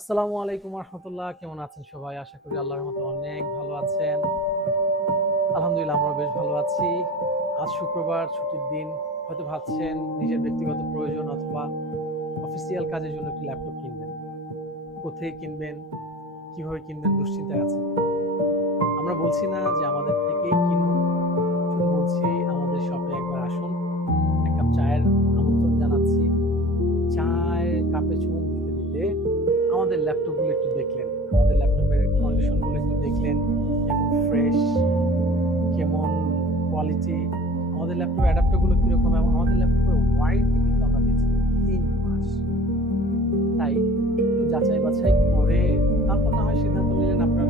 আসসালামু আলাইকুম রহমতুল্লাহ। কেমন আছেন সবাই? আশা করি আল্লাহর মতো অনেক ভালো আছেন। আলহামদুলিল্লাহ, আমরাও বেশ ভালো আছি। আজ শুক্রবার, ছুটির দিন। হয়তো ভাবছেন নিজের ব্যক্তিগত প্রয়োজন অথবা অফিসিয়াল কাজের জন্য একটি ল্যাপটপ কিনবেন। কোথায় কিনবেন, কিভাবে কিনবেন দুশ্চিন্তায় আছেন। আমরা বলছি না যে আমাদের থেকেই কিনুন, শুধু বলছি আমাদের শপে একবার আসুন। এক কাপ চায়ের আমন্ত্রণ জানাচ্ছি। চায়ের কাপে চুমুক দিতে দিতে আমাদের ল্যাপটপগুলো একটু দেখলেন, আমাদের ল্যাপটপের কন্ডিশনগুলো একটু দেখলেন, কেমন ফ্রেশ, কেমন কোয়ালিটি, আমাদের ল্যাপটপ অ্যাডাপ্টারগুলো কীরকম, এবং আমাদের ল্যাপটপের ওয়ারেন্টি কিন্তু আমরা দিচ্ছি 3 মাস। তাই একটু যাচাই বাছাই করে তারপর না হয় সিদ্ধান্ত নিলেন আপনার